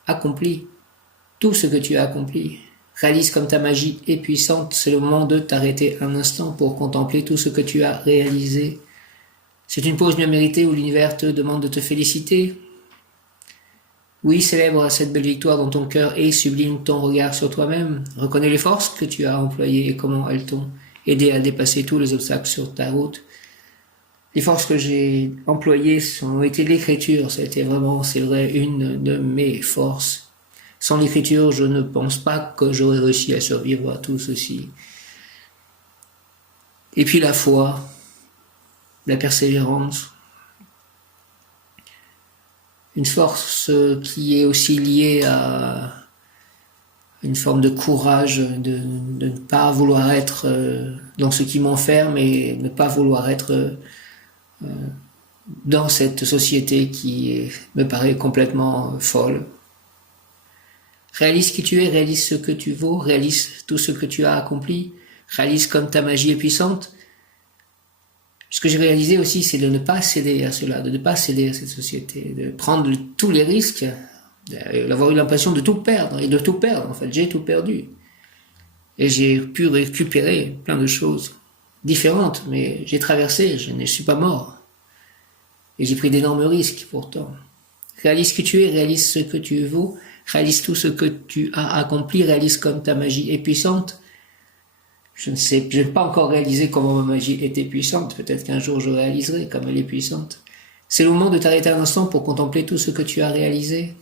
accompli. Tout ce que tu as accompli. Réalise comme ta magie est puissante. C'est le moment de t'arrêter un instant pour contempler tout ce que tu as réalisé. C'est une pause bien méritée où l'univers te demande de te féliciter. Oui, célèbre cette belle victoire dans ton cœur et sublime ton regard sur toi-même. Reconnais les forces que tu as employées et comment elles t'ont aidé à dépasser tous les obstacles sur ta route. Les forces que j'ai employées ont été l'écriture. Ça a été vraiment, c'est vrai, une de mes forces. Sans l'écriture, je ne pense pas que j'aurais réussi à survivre à tout ceci. Et puis la foi, la persévérance, une force qui est aussi liée à une forme de courage, de ne pas vouloir être dans ce qui m'enferme et ne pas vouloir être dans cette société qui me paraît complètement folle. Réalise qui tu es, réalise ce que tu vaux, réalise tout ce que tu as accompli, réalise comme ta magie est puissante. Ce que j'ai réalisé aussi, c'est de ne pas céder à cela, de ne pas céder à cette société, de prendre tous les risques, d'avoir eu l'impression de tout perdre, et de tout perdre, en fait, j'ai tout perdu. Et j'ai pu récupérer plein de choses différentes, mais j'ai traversé, je ne suis pas mort. Et j'ai pris d'énormes risques pourtant. Réalise qui tu es, réalise ce que tu vaux, réalise tout ce que tu as accompli, réalise comme ta magie est puissante. Je n'ai pas encore réalisé comment ma magie était puissante, peut-être qu'un jour je réaliserai comme elle est puissante. C'est le moment de t'arrêter un instant pour contempler tout ce que tu as réalisé.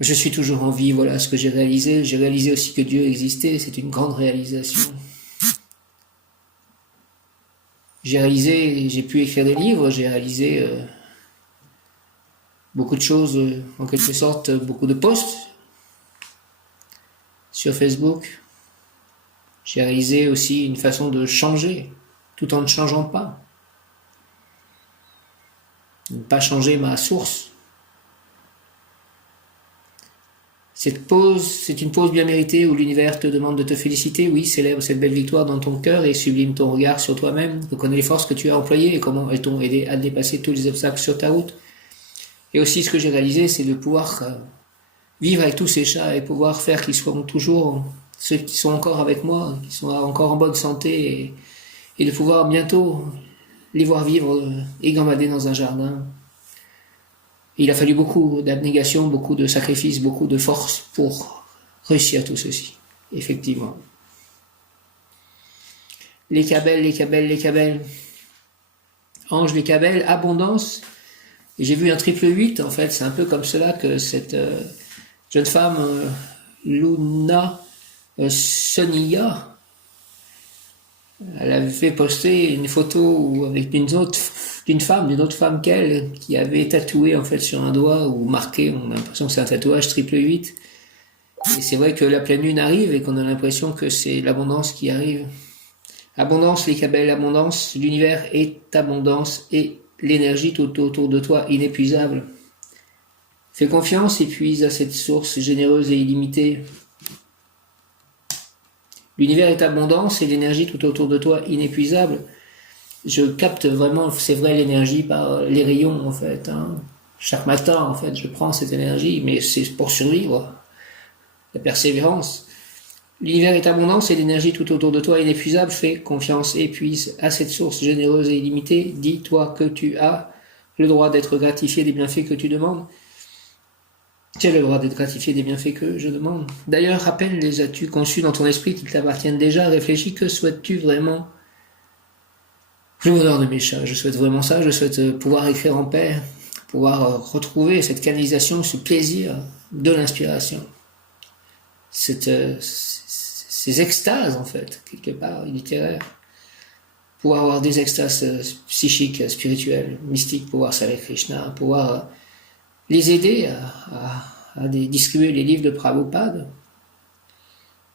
Je suis toujours en vie, voilà ce que j'ai réalisé. J'ai réalisé aussi que Dieu existait, c'est une grande réalisation. J'ai pu écrire des livres, j'ai réalisé beaucoup de choses, en quelque sorte, beaucoup de posts sur Facebook. J'ai réalisé aussi une façon de changer, tout en ne changeant pas. Ne pas changer ma source. Cette pause, c'est une pause bien méritée où l'univers te demande de te féliciter. Oui, célèbre cette belle victoire dans ton cœur et sublime ton regard sur toi-même. Reconnais les forces que tu as employées et comment elles t'ont aidé à dépasser tous les obstacles sur ta route. Et aussi, ce que j'ai réalisé, c'est de pouvoir vivre avec tous ces chats et pouvoir faire qu'ils soient toujours ceux qui sont encore avec moi, qui sont encore en bonne santé et de pouvoir bientôt les voir vivre et gambader dans un jardin. Il a fallu beaucoup d'abnégation, beaucoup de sacrifices, beaucoup de force pour réussir tout ceci, effectivement. Les cabelles, les cabelles, les cabelles. Ange, les cabelles, abondance. Et j'ai vu un triple 8, en fait, c'est un peu comme cela que cette jeune femme, Luna Sonia, elle avait fait poster une photo avec d'une autre femme qu'elle, qui avait tatoué en fait sur un doigt ou marqué, on a l'impression que c'est un tatouage triple 8. Et c'est vrai que la pleine lune arrive et qu'on a l'impression que c'est l'abondance qui arrive. Abondance, les cabelles, abondance, l'univers est abondance et l'énergie tout autour de toi inépuisable. Fais confiance et puise à cette source généreuse et illimitée. L'univers est abondance et l'énergie tout autour de toi inépuisable. Je capte vraiment, c'est vrai, l'énergie par les rayons en fait. Chaque matin en fait, je prends cette énergie, mais c'est pour survivre. La persévérance. L'univers est abondance et l'énergie tout autour de toi inépuisable. Fais confiance et puise à cette source généreuse et illimitée. Dis-toi que tu as le droit d'être gratifié des bienfaits que tu demandes. Tu as le droit d'être gratifié des bienfaits que je demande. D'ailleurs, à peine les as-tu conçus dans ton esprit qu'ils t'appartiennent déjà. Réfléchis, que souhaites-tu vraiment? Le bonheur de mes chats, je souhaite vraiment ça. Je souhaite pouvoir écrire en paix, pouvoir retrouver cette canalisation, ce plaisir de l'inspiration. Ces extases, en fait, quelque part, littéraires. pouvoir avoir des extases psychiques, spirituelles, mystiques, pouvoir servir Krishna, pouvoir les aider à distribuer les livres de Prabhupada.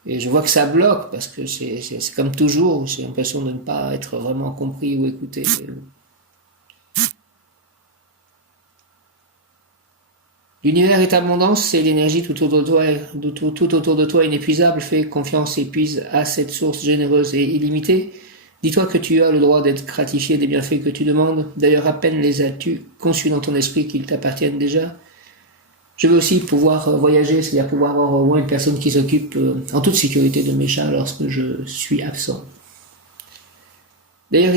Et je vois que ça bloque, parce que c'est comme toujours, j'ai l'impression de ne pas être vraiment compris ou écouté. L'univers est abondance, c'est l'énergie tout autour de toi inépuisable. Fais confiance et puise à cette source généreuse et illimitée. Dis-toi que tu as le droit d'être gratifié des bienfaits que tu demandes. D'ailleurs, à peine les as-tu conçus dans ton esprit qu'ils t'appartiennent déjà. Je veux aussi pouvoir voyager, c'est-à-dire pouvoir avoir au moins une personne qui s'occupe en toute sécurité de mes chats lorsque je suis absent. D'ailleurs,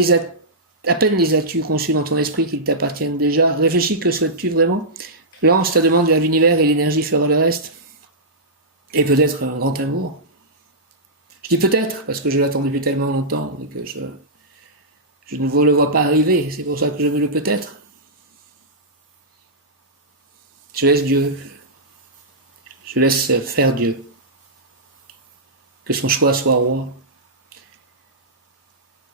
à peine les as-tu conçus dans ton esprit qu'ils t'appartiennent déjà. Réfléchis, que souhaites-tu vraiment? Lance ta demande vers l'univers et l'énergie fera le reste. Et peut-être un grand amour. Je dis peut-être, parce que je l'attends depuis tellement longtemps et que je ne le vois pas arriver. C'est pour ça que je mets le peut-être. Je laisse Dieu. Je laisse faire Dieu. Que son choix soit roi.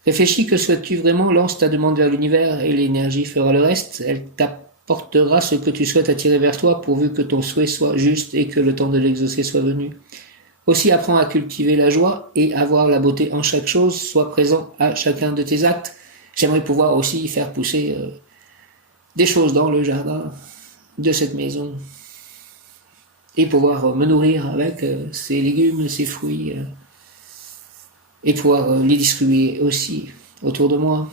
Réfléchis, que souhaites-tu vraiment? Lance ta demande vers l'univers et l'énergie fera le reste. Elle t'apportera ce que tu souhaites attirer vers toi, pourvu que ton souhait soit juste et que le temps de l'exaucer soit venu. Aussi, apprends à cultiver la joie et à voir la beauté en chaque chose. Sois présent à chacun de tes actes. J'aimerais pouvoir aussi faire pousser des choses dans le jardin de cette maison et pouvoir me nourrir avec ces légumes, ces fruits et pouvoir les distribuer aussi autour de moi.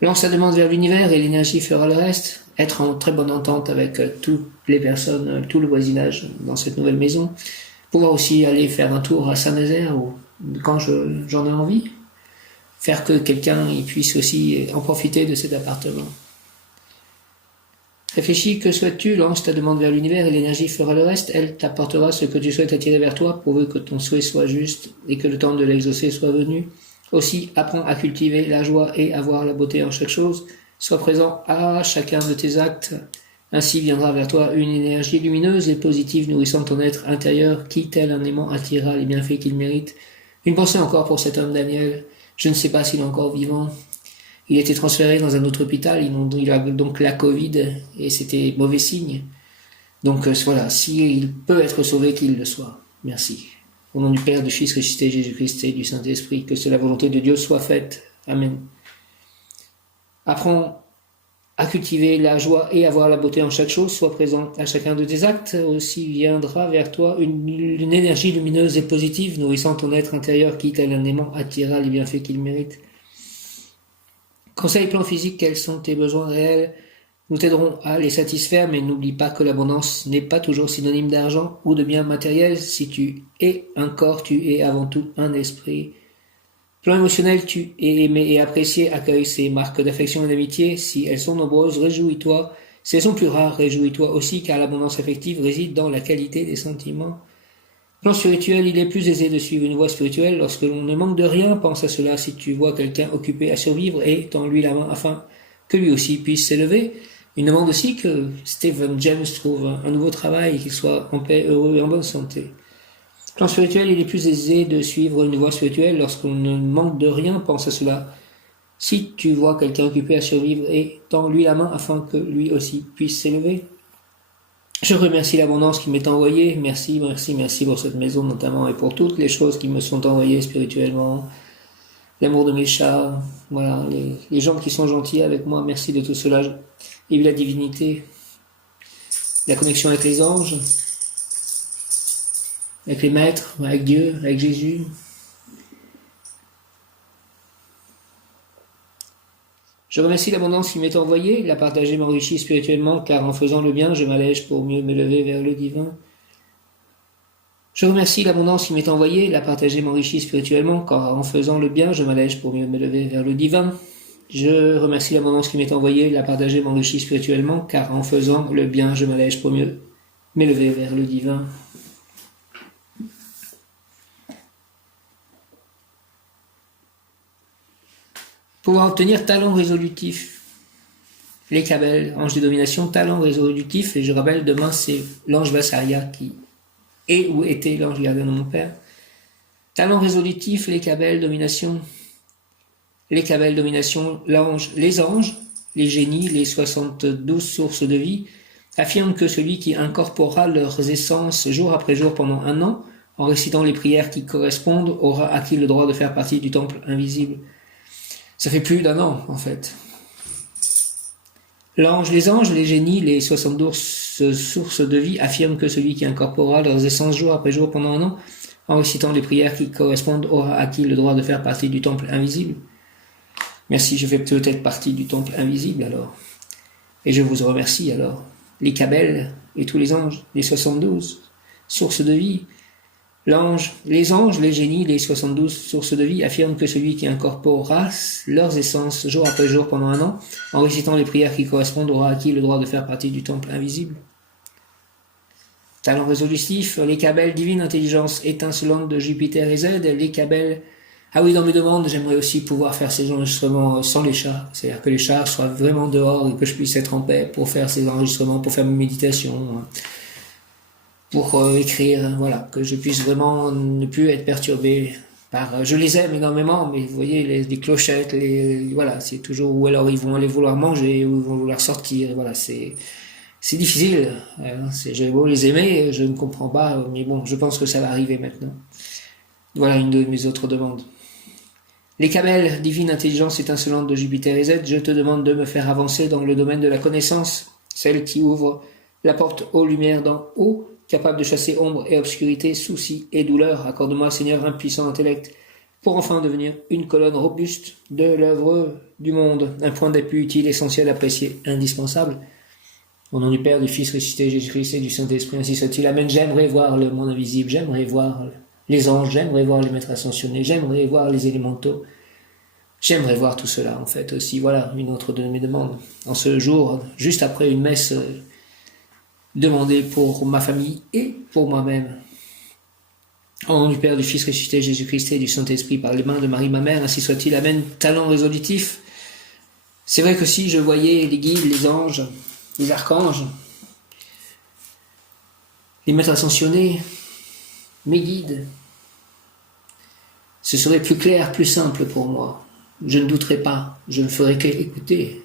Lance ta demande vers l'univers et l'énergie fera le reste. Être en très bonne entente avec toutes les personnes, tout le voisinage dans cette nouvelle maison. Pouvoir aussi aller faire un tour à Saint-Nazaire quand j'en ai envie. Faire que quelqu'un puisse aussi en profiter de cet appartement. Réfléchis, que souhaites-tu? Lance ta demande vers l'univers et l'énergie fera le reste. Elle t'apportera ce que tu souhaites attirer vers toi, pourvu que ton souhait soit juste et que le temps de l'exaucer soit venu. Aussi, apprends à cultiver la joie et à voir la beauté en chaque chose. Sois présent à chacun de tes actes. Ainsi viendra vers toi une énergie lumineuse et positive nourrissant ton être intérieur qui, tel un aimant, attirera les bienfaits qu'il mérite. Une pensée encore pour cet homme Daniel. Je ne sais pas s'il est encore vivant. Il a été transféré dans un autre hôpital, il a donc la Covid, et c'était mauvais signe. Donc voilà, s'il peut être sauvé, qu'il le soit. Merci. Au nom du Père, du Fils ressuscité, Jésus-Christ et du Saint-Esprit, que la volonté de Dieu soit faite. Amen. Apprends à cultiver la joie et à voir la beauté en chaque chose, sois présent à chacun de tes actes. Aussi viendra vers toi une énergie lumineuse et positive, nourrissant ton être intérieur qui, tel un aimant, attirera les bienfaits qu'il mérite. Conseil plan physique, quels sont tes besoins réels? Nous t'aiderons à les satisfaire, mais n'oublie pas que l'abondance n'est pas toujours synonyme d'argent ou de biens matériels. Si tu es un corps, tu es avant tout un esprit. Plan émotionnel, tu es aimé et apprécié, accueille ces marques d'affection et d'amitié. Si elles sont nombreuses, réjouis-toi. Si elles sont plus rares, réjouis-toi aussi, car l'abondance affective réside dans la qualité des sentiments. Plan spirituel, il est plus aisé de suivre une voie spirituelle lorsque l'on ne manque de rien. Pense à cela si tu vois quelqu'un occupé à survivre et tends-lui la main afin que lui aussi puisse s'élever. Il demande aussi que Stephen James trouve un nouveau travail et qu'il soit en paix, heureux et en bonne santé. Plan spirituel, il est plus aisé de suivre une voie spirituelle lorsqu'on ne manque de rien. Pense à cela si tu vois quelqu'un occupé à survivre et tends-lui la main afin que lui aussi puisse s'élever. Je remercie l'abondance qui m'est envoyée. Merci pour cette maison notamment et pour toutes les choses qui me sont envoyées spirituellement. L'amour de mes chats, voilà, les gens qui sont gentils avec moi, merci de tout cela. Et la divinité, la connexion avec les anges, avec les maîtres, avec Dieu, avec Jésus. Je remercie l'abondance qui m'est envoyée, la partager m'enrichit spirituellement, car en faisant le bien, je m'allège pour mieux m'élever vers le divin. Je remercie l'abondance qui m'est envoyée, la partager m'enrichit spirituellement, car en faisant le bien, je m'allège pour mieux m'élever vers le divin. Je remercie l'abondance qui m'est envoyée, la partager m'enrichit spirituellement, car en faisant le bien, je m'allège pour mieux m'élever vers le divin. Pouvoir obtenir talent résolutif. Les Kabel, ange de domination, talent résolutif. Et je rappelle, demain, c'est l'ange Vassaria qui est ou était l'ange gardien de mon père. Talent résolutif, les Kabel, domination. les Cabelles domination, l'ange, les anges, les génies, les 72 sources de vie, affirment que celui qui incorporera leurs essences jour après jour pendant 1 an, en récitant les prières qui correspondent, aura acquis le droit de faire partie du temple invisible. Ça fait plus d'1 an, en fait. Les anges, les génies, les 72 sources de vie affirment que celui qui incorporera leurs essences jour après jour pendant 1 an, en récitant les prières qui correspondent, aura acquis le droit de faire partie du temple invisible. Merci, je fais peut-être partie du temple invisible alors. Et je vous remercie alors. Les Cabelles et tous les anges, les 72 sources de vie. Les anges, les génies, les 72 sources de vie affirment que celui qui incorporera leurs essences jour après jour pendant 1 an, en récitant les prières qui correspondent, aura acquis le droit de faire partie du temple invisible. Talent résolutif, les Cabelles, divine intelligence étincelante de Jupiter et Z, les Cabelles. Ah oui, dans mes demandes, j'aimerais aussi pouvoir faire ces enregistrements sans les chats. C'est-à-dire que les chats soient vraiment dehors et que je puisse être en paix pour faire ces enregistrements, pour faire mes méditations, pour écrire, voilà, que je puisse vraiment ne plus être perturbé par... Je les aime énormément, mais vous voyez, les clochettes, voilà, c'est toujours où alors ils vont aller vouloir manger, ou ils vont vouloir sortir, voilà, c'est difficile. J'ai beau les aimer, je ne comprends pas, mais bon, je pense que ça va arriver maintenant. Voilà une de mes autres demandes. Les Cabelles, divine intelligence étincelante de Jupiter et Z, je te demande de me faire avancer dans le domaine de la connaissance, celle qui ouvre la porte aux lumières d'en haut, capable de chasser ombre et obscurité, soucis et douleurs. Accorde-moi, Seigneur, un puissant intellect, pour enfin devenir une colonne robuste de l'œuvre du monde, un point d'appui utile, essentiel, apprécié, indispensable. Au nom du Père, du Fils ressuscité, Jésus-Christ et du Saint-Esprit, ainsi soit-il. Amen. J'aimerais voir le monde invisible, j'aimerais voir les anges, j'aimerais voir les maîtres ascensionnés, j'aimerais voir les élémentaux. J'aimerais voir tout cela, en fait, aussi. Voilà, une autre de mes demandes. En ce jour, juste après une messe demandée pour ma famille et pour moi-même. Au nom du Père, du Fils ressuscité, Jésus-Christ et du Saint-Esprit, par les mains de Marie, ma mère, ainsi soit-il. Amen. Talent résolutif. C'est vrai que si je voyais les guides, les anges, les archanges, les maîtres ascensionnés, mes guides, ce serait plus clair, plus simple pour moi. Je ne douterai pas, je ne ferai qu'écouter.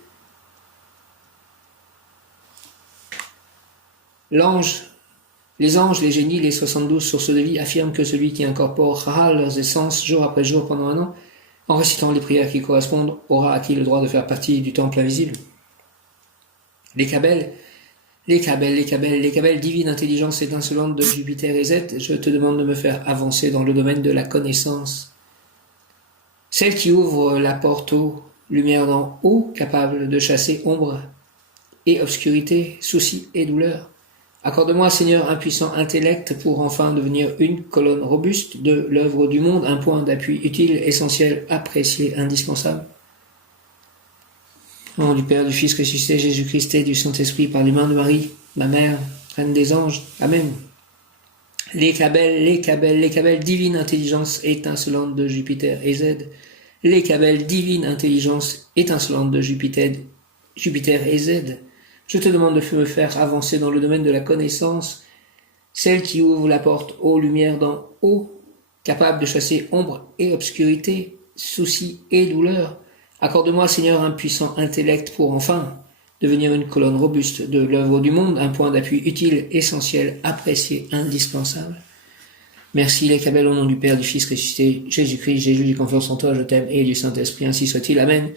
Les anges, les génies, les 72 sources de vie affirment que celui qui incorporera leurs essences jour après jour pendant 1 an, en récitant les prières qui correspondent, aura acquis le droit de faire partie du temple invisible. Les Cabelles, divine intelligence étincelante de Jupiter et Z, je te demande de me faire avancer dans le domaine de la connaissance. Celle qui ouvre la porte aux lumières d'en haut, capable de chasser ombre et obscurité, soucis et douleurs. Accorde-moi, Seigneur, un puissant intellect pour enfin devenir une colonne robuste de l'œuvre du monde, un point d'appui utile, essentiel, apprécié, indispensable. Au nom du Père, du Fils ressuscité, Jésus-Christ et du Saint-Esprit, par les mains de Marie, ma mère, Reine des anges. Amen. Les Cabelles, divine intelligence étincelante de Jupiter et Z. Les Cabelles, divine intelligence étincelante de Jupiter et Z. Je te demande de me faire avancer dans le domaine de la connaissance, celle qui ouvre la porte aux lumières d'en haut, capable de chasser ombre et obscurité, soucis et douleurs. Accorde-moi, Seigneur, un puissant intellect pour enfin devenir une colonne robuste de l'œuvre du monde, un point d'appui utile, essentiel, apprécié, indispensable. Merci les Cabelles, au nom du Père, du Fils ressuscité, Jésus-Christ, j'ai confiance en toi, je t'aime, et du Saint-Esprit, ainsi soit-il. Amen.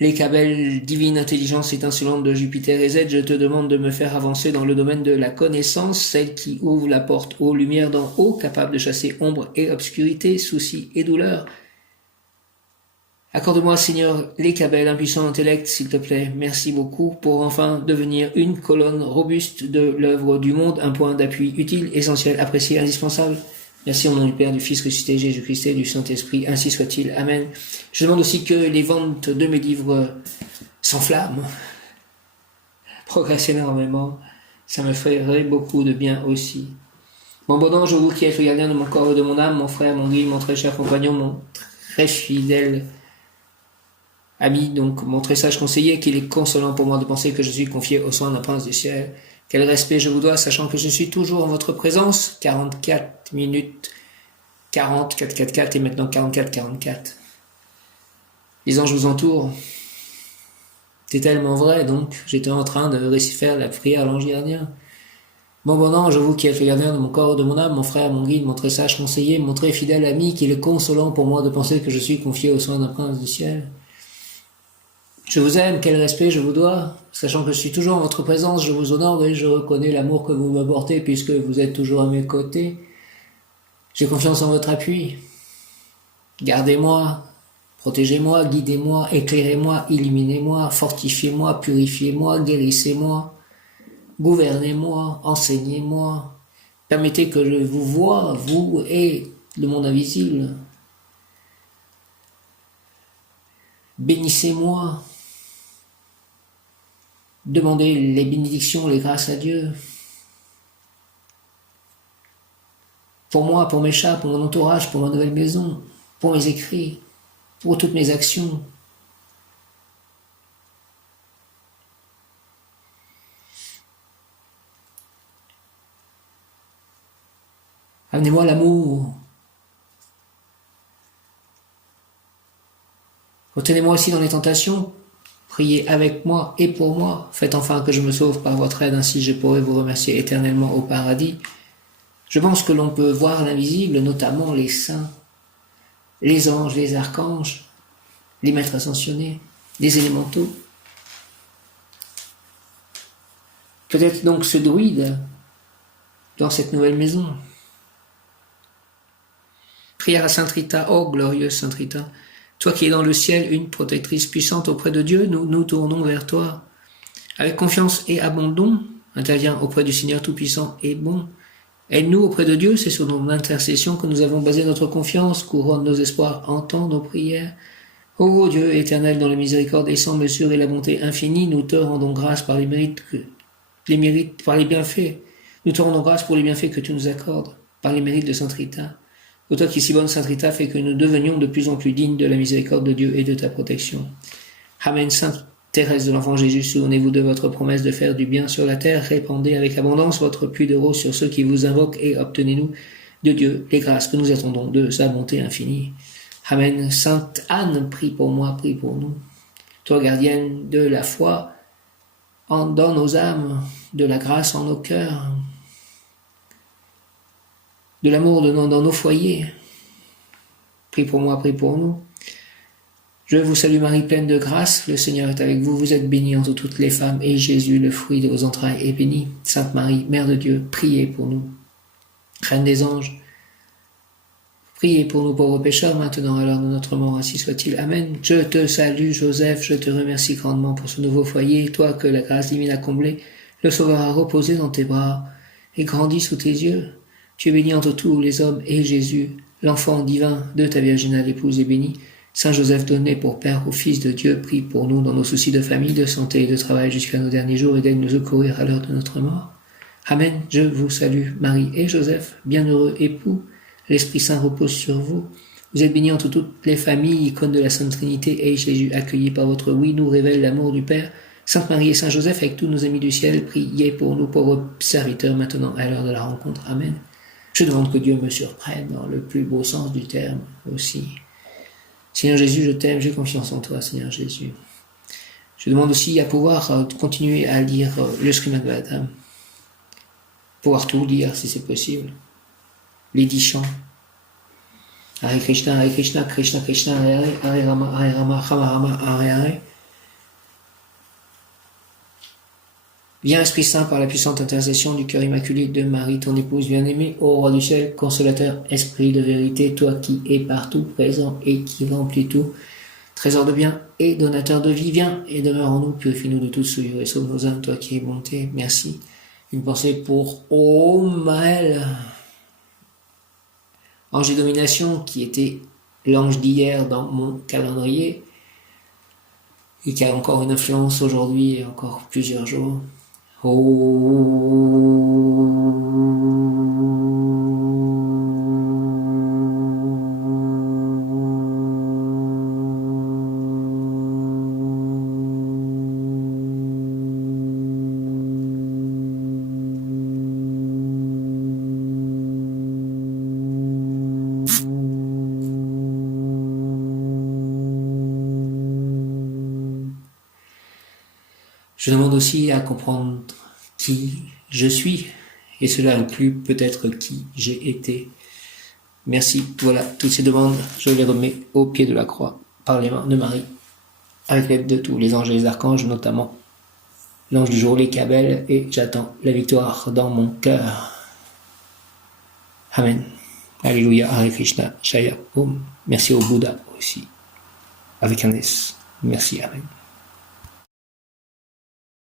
Les Cabelles, divine intelligence étincelante de Jupiter et Z, je te demande de me faire avancer dans le domaine de la connaissance, celle qui ouvre la porte aux lumières d'en haut, capable de chasser ombre et obscurité, soucis et douleurs. Accorde-moi, Seigneur, les Cabelles, un puissant intellect, s'il te plaît. Merci beaucoup pour enfin devenir une colonne robuste de l'œuvre du monde, un point d'appui utile, essentiel, apprécié, indispensable. Merci au nom du Père, du Fils ressuscité, Jésus-Christ et du Saint-Esprit, ainsi soit-il. Amen. Je demande aussi que les ventes de mes livres s'enflamment, progressent énormément. Ça me ferait beaucoup de bien aussi. Mon bon ange, vous qui êtes le gardien de mon corps et de mon âme, mon frère, mon guide, mon très cher compagnon, mon très fidèle ami, donc mon très sage conseiller, qu'il est consolant pour moi de penser que je suis confié aux soins d'un prince du ciel. Quel respect je vous dois, sachant que je suis toujours en votre présence. 44 minutes, 40, 4, 4, 4 et maintenant 44, 44. Les anges vous entourent. C'est tellement vrai, donc j'étais en train de faire la prière à l'ange gardien. Bon ange, vous qui êtes le gardien de mon corps, de mon âme, mon frère, mon guide, mon très sage conseiller, mon très fidèle ami, qui est consolant pour moi de penser que je suis confié aux soins d'un prince du ciel. Je vous aime, quel respect je vous dois, sachant que je suis toujours en votre présence, je vous honore et je reconnais l'amour que vous me portez puisque vous êtes toujours à mes côtés. J'ai confiance en votre appui. Gardez-moi, protégez-moi, guidez-moi, éclairez-moi, illuminez-moi, fortifiez-moi, purifiez-moi, guérissez-moi, gouvernez-moi, enseignez-moi. Permettez que je vous voie, vous et le monde invisible. Bénissez-moi. Demandez les bénédictions, les grâces à Dieu. Pour moi, pour mes chats, pour mon entourage, pour ma nouvelle maison, pour mes écrits, pour toutes mes actions. Amenez-moi l'amour. Retenez-moi aussi dans les tentations. Priez avec moi et pour moi. Faites enfin que je me sauve par votre aide, ainsi je pourrai vous remercier éternellement au paradis. Je pense que l'on peut voir l'invisible, notamment les saints, les anges, les archanges, les maîtres ascensionnés, les élémentaux. Peut-être donc ce druide dans cette nouvelle maison. Prière à Sainte Rita, ô glorieuse Sainte Rita, toi qui es dans le ciel, une protectrice puissante auprès de Dieu, nous nous tournons vers toi. Avec confiance et abandon, interviens auprès du Seigneur Tout-Puissant et bon. Aide-nous auprès de Dieu, c'est sur nos intercessions que nous avons basé notre confiance, couronne nos espoirs, entends nos prières. Ô Dieu éternel, dont la miséricorde est sans mesure et la bonté infinie, nous te rendons grâce par les mérites, par les bienfaits. Nous te rendons grâce pour les bienfaits que tu nous accordes, par les mérites de Sainte Rita. Ô toi qui si bonne Sainte Rita, fais que nous devenions de plus en plus dignes de la miséricorde de Dieu et de ta protection. Amen. Sainte Thérèse de l'Enfant Jésus, souvenez-vous de votre promesse de faire du bien sur la terre, répandez avec abondance votre puits de rose sur ceux qui vous invoquent et obtenez-nous de Dieu les grâces que nous attendons de sa bonté infinie. Amen. Sainte Anne, prie pour moi, prie pour nous. Toi, gardienne de la foi, dans nos âmes, de la grâce en nos cœurs, de l'amour dans nos foyers. Prie pour moi, prie pour nous. Je vous salue Marie, pleine de grâce, le Seigneur est avec vous, vous êtes bénie entre toutes les femmes, et Jésus, le fruit de vos entrailles, est béni. Sainte Marie, Mère de Dieu, priez pour nous. Reine des anges, priez pour nous pauvres pécheurs, maintenant à l'heure de notre mort, ainsi soit-il. Amen. Je te salue Joseph, je te remercie grandement pour ce nouveau foyer, toi que la grâce divine a comblé, le Sauveur a reposé dans tes bras, et grandi sous tes yeux. Tu es béni entre tous les hommes, et Jésus, l'enfant divin de ta virginale épouse, est béni. Saint Joseph donné pour Père au Fils de Dieu, prie pour nous dans nos soucis de famille, de santé et de travail jusqu'à nos derniers jours et d'aide nous secourir à l'heure de notre mort. Amen. Je vous salue, Marie et Joseph, bienheureux époux. L'Esprit Saint repose sur vous. Vous êtes bénis entre toutes les familles, icône de la Sainte Trinité, et Jésus, accueilli par votre oui, nous révèle l'amour du Père. Sainte Marie et Saint Joseph, avec tous nos amis du ciel, priez pour nous pauvres serviteurs maintenant à l'heure de la rencontre. Amen. Je demande que Dieu me surprenne dans le plus beau sens du terme aussi. Seigneur Jésus, je t'aime, j'ai confiance en toi, Seigneur Jésus. Je demande aussi à pouvoir continuer à lire le Srimad Bhagavatam, pouvoir tout lire si c'est possible, les 10 chants. Hare Krishna, Krishna Krishna, Hare Hare, Hare Rama, Rama Rama, Hare Hare. Viens Esprit Saint par la puissante intercession du cœur immaculé de Marie, ton épouse bien-aimée, ô roi du ciel, consolateur, esprit de vérité, toi qui es partout présent et qui remplis tout, trésor de bien et donateur de vie, viens et demeure en nous, purifie-nous de toute souillure et sauve nos âmes, toi qui es bonté. Merci. Une pensée pour Omaël, ange de domination, qui était l'ange d'hier dans mon calendrier et qui a encore une influence aujourd'hui et encore plusieurs jours. Je demande aussi à comprendre qui je suis, et cela inclut peut-être qui j'ai été. Merci. Voilà, toutes ces demandes, je les remets au pied de la croix, par les mains de Marie, avec l'aide de tous les anges et les archanges, notamment l'ange du jour, l'Écabel, et j'attends la victoire dans mon cœur. Amen. Alléluia, Hare Krishna, Jaya Om. Merci au Bouddha aussi, avec un S. Merci, Amen.